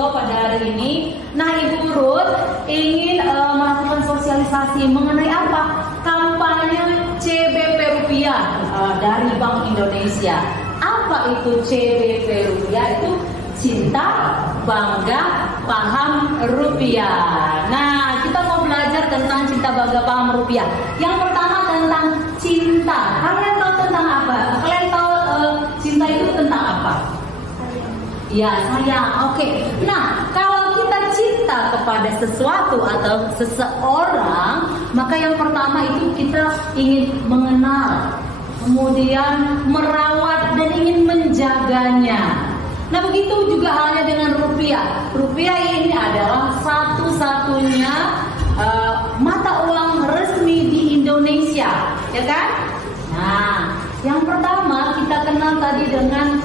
foto pada hari ini. Nah, Ibu Ruth ingin melakukan sosialisasi mengenai apa? Kampanye CBP Rupiah dari Bank Indonesia. Apa itu CBP Rupiah? Itu cinta, bangga, paham rupiah. Nah, kita mau belajar tentang cinta, bangga, paham rupiah. Yang pertama tentang cinta. Kalian tahu tentang apa? Kalian tahu cinta itu tentang apa? Ya, sayang. Oke. Nah, kalau kita cinta kepada sesuatu atau seseorang, maka yang pertama itu kita ingin mengenal, kemudian merawat dan ingin menjaganya. Nah, begitu juga halnya dengan rupiah. Rupiah ini adalah satu-satunya mata uang resmi di Indonesia, ya kan? Nah, yang pertama kita kenal tadi dengan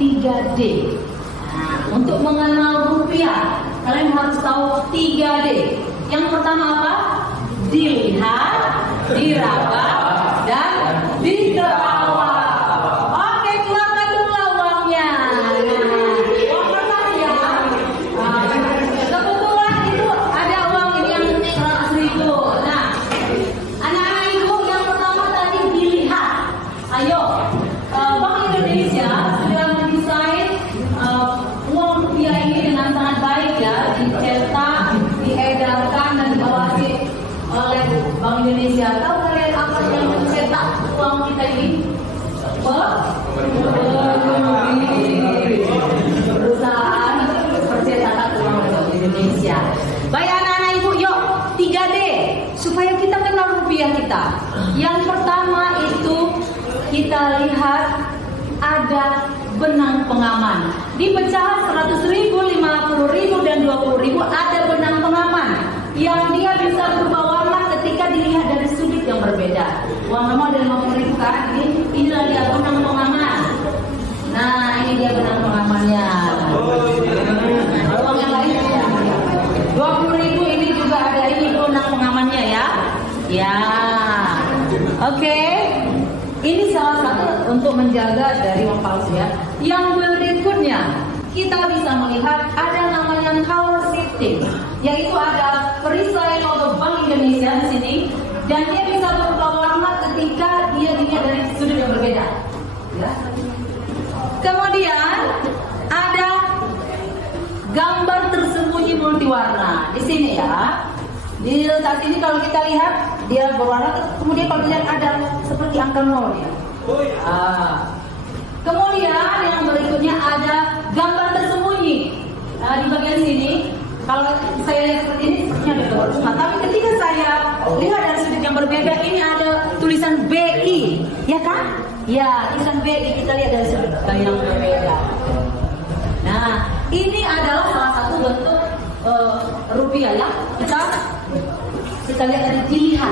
3D. Nah, untuk mengenal rupiah, kalian harus tahu 3D. Yang pertama apa? Dilihat, diraba, dan diterawat. Oke, keluarkan dulu uangnya. Uang pertama ya. Kebetulan itu ada uang ini yang 100.000. Nah, anak-anak ibu yang pertama tadi dilihat. Ayo, Bank Indonesia sudah mendesain uang rupiah ini dengan sangat baik ya, dicetak, diedarkan dan diawasi oleh Bank Indonesia. Tahu kalian apa yang mencetak uang kita ini? Perusahaan percetakan uang Bank Indonesia. Baik anak-anak ibu, yuk 3D supaya kita kenal rupiah kita. Yang pertama itu kita lihat ada benang pengaman. Di pecahan 100.000, 50.000 dan 20.000 ada benang pengaman yang dia bisa berubah warna ketika dilihat dari sudut yang berbeda. Uang lama ada 50.000 kan? Inilah dia benang pengaman. Nah, ini dia benang pengamannya. Uang yang lain ya. 20.000 ini juga ada ini benang pengamannya ya. Ya. Oke. Ini salah satu untuk menjaga dari uang palsu ya. Yang berikutnya kita bisa melihat ada namanya color shifting, yaitu ada perisai logo Bank Indonesia di sini dan dia bisa berubah warna ketika dia dilihat dari sudut yang berbeda. Ya. Kemudian ada gambar tersembunyi multiwarna di sini ya. Di saat ini kalau kita lihat dia berwarna, kemudian kalau lihat ada seperti angka 0 ya. Kemudian yang berikutnya ada gambar tersembunyi. Di bagian sini kalau saya lihat seperti ini sepertinya ada gambar. Nah, tapi ketika saya lihat dari sudut yang berbeda, ini ada tulisan BI, ya kan? Ya, tulisan BI kita lihat dari sudut yang berbeda. Nah, ini adalah salah satu bentuk rupiah ya. Kita lihat dari dilihat.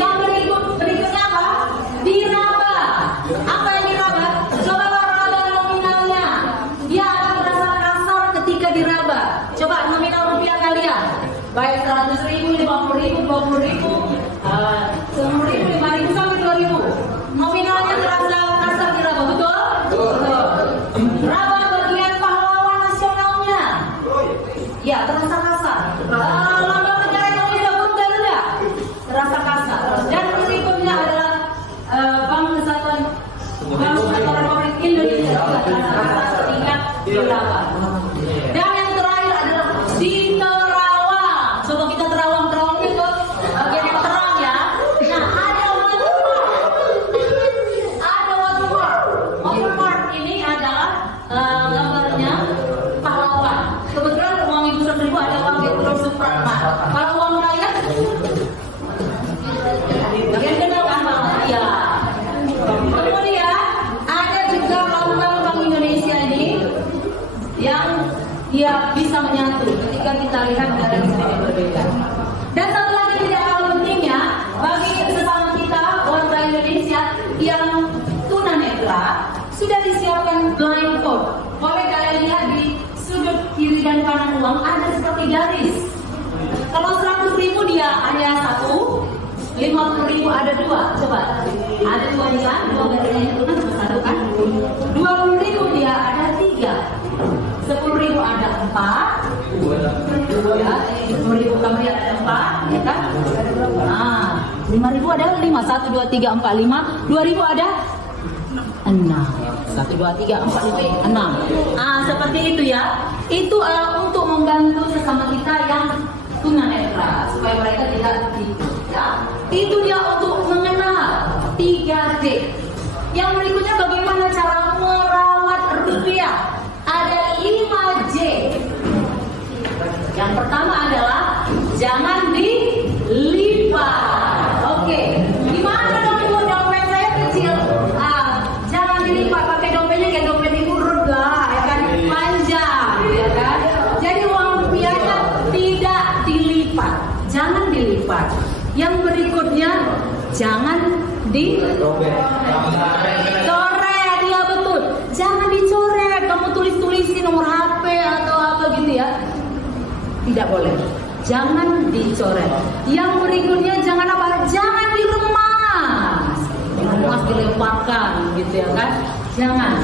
Yang berikutnya apa? Diraba. Apa yang diraba? Coba raba nominalnya. Dia akan terasa kasar ketika diraba. Coba nominal rupiah kalian. Baik 100.000, 50.000, 20.000, 10.000, 5.000 sampai 2.000. Nominalnya terasa kasar diraba, betul? Betul. Raba bagian pahlawan nasionalnya. Ya, terasa kasar. Terasa kasar. Dan berikutnya adalah Bank Kesatuan Republik Indonesia terasa kasar tingkat diraba. Dan yang terakhir adalah diterawang. Coba kita terawang-terawang itu bagian yang terang ya. Nah, ada watermark. Ada watermark. Watermark ini adalah gambarnya pahlawan. Kebetulan uang Ibu 100.000 ada uang Ibu Supratman. Kalau uang rakyat bagian kenal kan Bang? Ya. Kemudian ada juga lambang Bank Indonesia ini yang dia bisa menyatu ketika kita lihat dari sudut yang berbeda. Dan satu lagi tidak kalah pentingnya bagi sesama kita warga Indonesia yang tunanetra sudah disiapkan blind code. Boleh kalian lihat di sudut kiri dan kanan uang ada seperti garis. Kalau 100.000 dia hanya satu, 50.000 ada dua. Coba ada dua di sana, dua garisnya itu kan cuma satu kan. 20.000 dia ada tiga, 10.000 ada 4, ya, 10.000 kembali ada 4, ya kan? Nah, 5.000 ada 5, 1, 2, 3, 4, 5, 2.000 ada 6, 1, 2, 3, 4, 5, 6. Seperti itu ya. Itu untuk membantu sesama kita yang tunanetra supaya mereka tidak gitu, ya. Itu dia untuk mengenal 3D. Yang berikutnya bagaimana cara merawat rupiah. Ada 5J. Yang pertama adalah jangan dilipat. Oke, gimana dong ibu, dompet saya kecil? Jangan dilipat, pakai dompetnya kayak dompet ibu lah, ya kan, panjang, ya kan. Jadi uang rupiahnya tidak dilipat, jangan dilipat. Yang berikutnya jangan dicoret, ya betul. Jangan dicoret. Kamu tulis-tulisin nomor HP atau apa gitu ya. Tidak boleh. Jangan dicoret. Yang berikutnya jangan apa? Jangan diremas. Diremas, dilemparkan gitu ya kan. Jangan.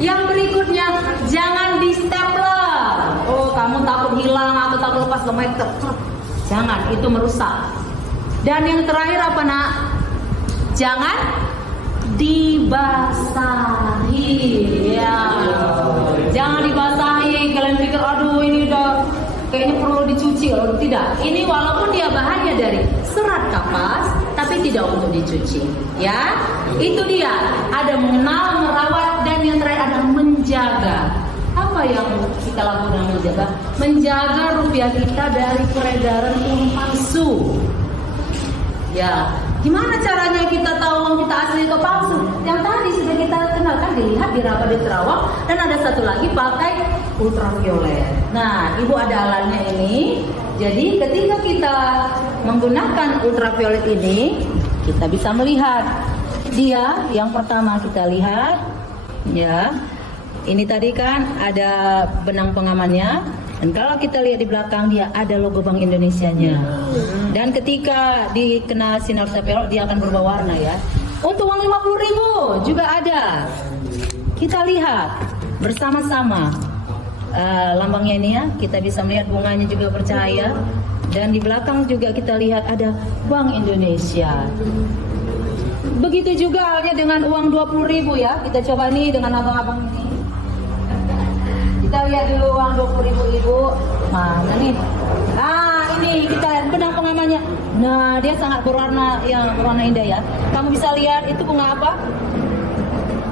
Yang berikutnya jangan di stapler. Oh, kamu takut hilang atau takut lepas gemeter. Jangan, itu merusak. Dan yang terakhir apa nak? Jangan dibasahi, ya. Jangan dibasahi. Kalian pikir, aduh ini udah kayaknya perlu dicuci. Kalau tidak, ini walaupun dia bahannya dari serat kapas, tapi tidak untuk dicuci, ya. Itu dia. Ada mengenal, merawat, dan yang terakhir ada menjaga. Apa yang kita lakukan dengan menjaga? Menjaga rupiah kita dari peredaran uang palsu. Ya, gimana caranya kita tahu uang kita asli atau palsu? Yang tadi sudah kita kenalkan, dilihat, diraba, di terawang, dan ada satu lagi pakai ultraviolet. Nah, ibu ada alatnya ini. Jadi ketika kita menggunakan ultraviolet ini, kita bisa melihat dia. Yang pertama kita lihat, ya. Ini tadi kan ada benang pengamannya. Dan kalau kita lihat di belakang dia ada logo Bank Indonesianya. Dan ketika dikena sinar ultraviolet dia akan berubah warna ya. Untuk uang 50.000 juga ada. Kita lihat bersama-sama lambangnya ini ya. Kita bisa melihat bunganya juga bercahaya. Dan di belakang juga kita lihat ada Bank Indonesia. Begitu juga halnya dengan uang 20.000 ya. Kita coba nih dengan abang-abang ini. Kita lihat dulu uang 20.000 ibu. Mana nih? Ini kita lihat benang pengamannya. Nah, dia sangat berwarna indah ya. Kamu bisa lihat itu bunga apa?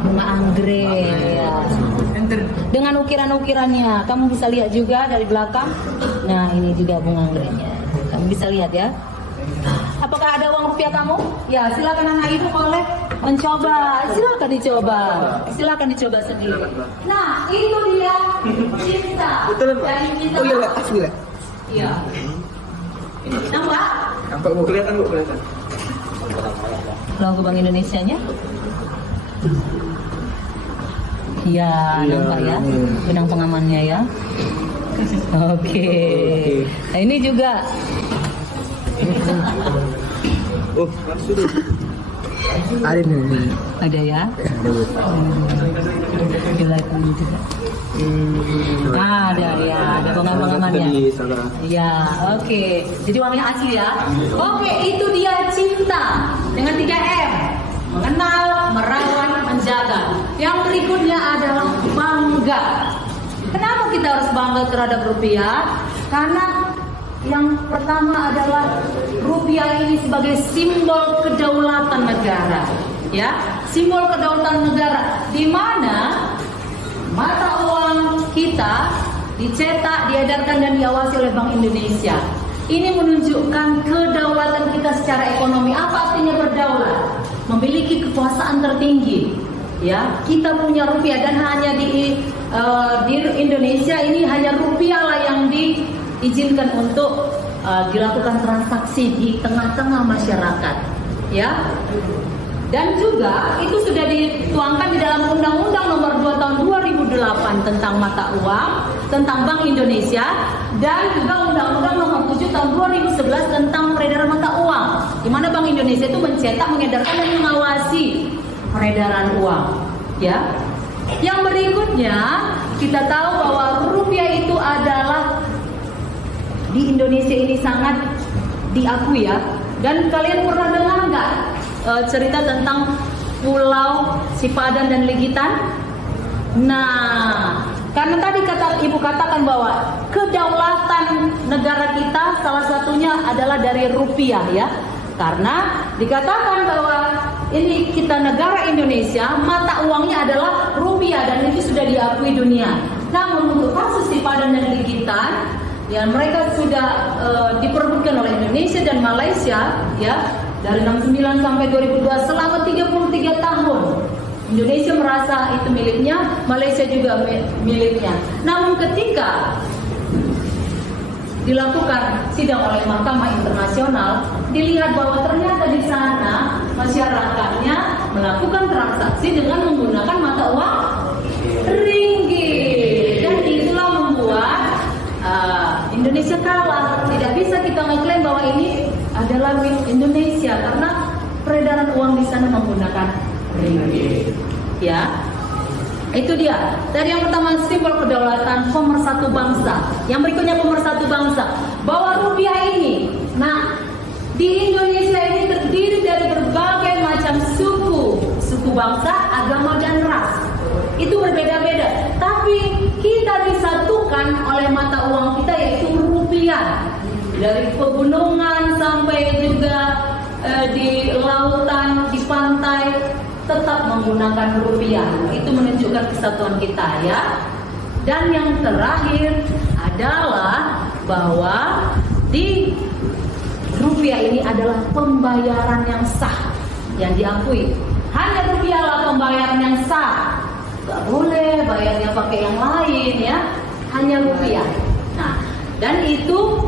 Bunga anggrek. Ya. Dengan ukiran-ukirannya. Kamu bisa lihat juga dari belakang. Nah, ini juga bunga anggreknya. Kamu bisa lihat ya. Apakah ada uang rupiah kamu? Ya, silakan anak ibu boleh mencoba. Silakan dicoba. Silakan dicoba sendiri. Nah, itu dia cinta. Dari kita. Oh iya, asli lah. Iya. Nampak? Nampak bu, kelihatan bu, kelihatan. Logo Bank Indonesianya. Iya, nampak ya. Benang pengamannya ya. Oke. Nah, ini juga. Oh, sudah. Ada nih. Ada ya? Kelihatan juga. Ada ya, ada pengamannya. Ya, oke. Jadi uangnya asli ya. Oke, itu dia cinta dengan 3M. Mengenal, merawat, menjaga. Yang berikutnya adalah bangga. Kenapa kita harus bangga terhadap rupiah? Karena yang pertama adalah rupiah ini sebagai simbol kedaulatan negara, ya, simbol kedaulatan negara, di mana mata uang kita dicetak, diedarkan dan diawasi oleh Bank Indonesia. Ini menunjukkan kedaulatan kita secara ekonomi. Apa artinya berdaulat? Memiliki kekuasaan tertinggi. Ya, kita punya rupiah dan hanya di Indonesia ini hanya rupiah lah yang diizinkan untuk dilakukan transaksi di tengah-tengah masyarakat, ya. Dan juga itu sudah dituangkan di dalam Undang-Undang Nomor 2 Tahun 2008 tentang mata uang, tentang Bank Indonesia, dan juga Undang-Undang Nomor 7 Tahun 2011 tentang peredaran mata uang, di mana Bank Indonesia itu mencetak, mengedarkan dan mengawasi peredaran uang, ya. Yang berikutnya kita tahu bahwa rupiah itu ada ini sangat diakui ya. Dan kalian pernah dengar nggak cerita tentang Pulau Sipadan dan Legitan? Nah, karena tadi Ibu katakan bahwa kedaulatan negara kita salah satunya adalah dari rupiah ya. Karena dikatakan bahwa ini kita negara Indonesia, mata uangnya adalah rupiah dan itu sudah diakui dunia. Namun untuk kasus Sipadan dan Legitan, ya mereka sudah diperebutkan oleh Indonesia dan Malaysia ya, dari 69 sampai 2002 selama 33 tahun. Indonesia merasa itu miliknya, Malaysia juga miliknya. Namun ketika dilakukan sidang oleh Mahkamah Internasional, dilihat bahwa ternyata di sana masyarakatnya melakukan transaksi dengan menggunakan mata uang ringgit, dan itulah membuat Indonesia kalah. Tidak bisa kita mengklaim bahwa ini adalah milik Indonesia karena peredaran uang di sana menggunakan ringgit. Ya, itu dia. Dari yang pertama simbol kedaulatan, pemersatu bangsa. Yang berikutnya pemersatu bangsa. Bahwa rupiah ini, nah di Indonesia ini terdiri dari berbagai macam suku bangsa, agama dan ras. Itu berbeda-beda, tapi kita disatukan oleh mata uang kita yaitu rupiah. Dari pegunungan sampai juga di lautan, di pantai, tetap menggunakan rupiah. Itu menunjukkan kesatuan kita ya. Dan yang terakhir adalah bahwa di rupiah ini adalah pembayaran yang sah, yang diakui. Hanya rupiah lah pembayaran yang sah. Gak boleh bayarnya pakai yang lain ya. Hanya rupiah. Nah, dan itu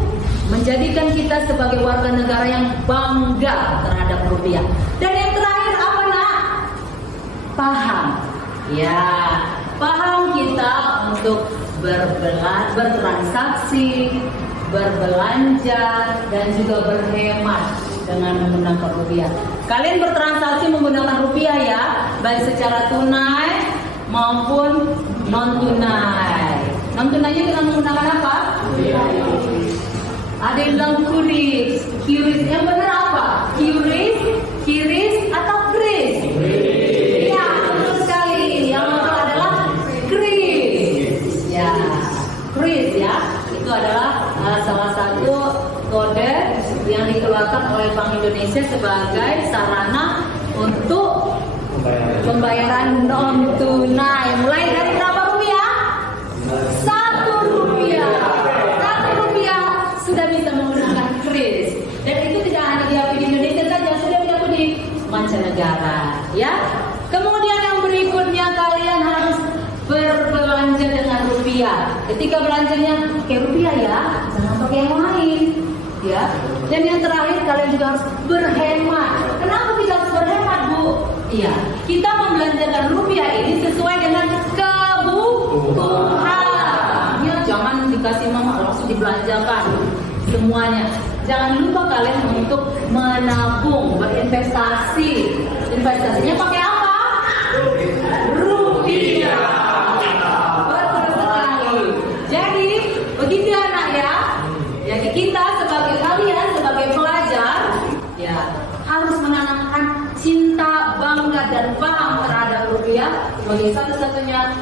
menjadikan kita sebagai warga negara yang bangga terhadap rupiah. Dan yang terakhir apa nak? Paham. Ya, paham kita untuk bertransaksi, berbelanja, dan juga berhemat dengan menggunakan rupiah. Kalian bertransaksi menggunakan rupiah ya, baik secara tunai maupun non tunai. Non tunainya dengan menggunakan apa? Ada yang bilang QRIS. Yang benar apa? QRIS atau KRIS? Ya, betul sekali. Yang betul adalah KRIS. Ya, KRIS ya. Itu adalah salah satu kode yang dikeluarkan oleh Bank Indonesia sebagai sarana untuk pembayaran non tunai. Mulai dari berapa rupiah? Rp1. Rp1 sudah bisa menggunakan KRIS. Dan itu tidak hanya diakui di Indonesia saja, sudah diakui di mancanegara. Ya. Kemudian yang berikutnya kalian harus berbelanja dengan rupiah. Ketika belanjanya pakai rupiah ya, jangan pakai yang lain. Ya. Dan yang terakhir kalian juga harus berhemat. Kenapa kita harus berhemat, Bu? Iya, kita membelanjakan rupiah ini sesuai dengan kebutuhan. Ya, jangan dikasih mama langsung dibelanjakan semuanya. Jangan lupa kalian untuk menabung, berinvestasi. Investasinya pakai apa? Rupiah. Betul sekali. Jadi begitu anak ya. Jadi kita kalian sebagai pelajar ya harus menanamkan cinta, bangga dan paham terhadap rupiah sebagai satu-satunya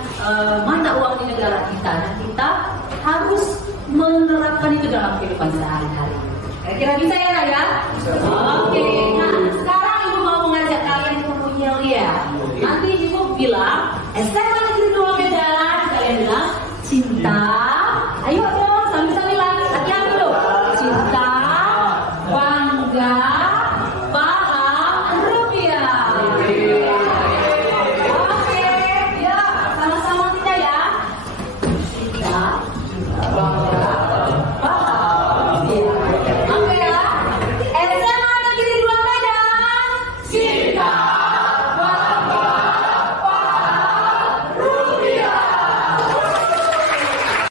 mata uang di negara kita. Dan kita harus menerapkan itu dalam kehidupan sehari-hari. Kira-kira bisa ya, Nak ya? Oke. Nah,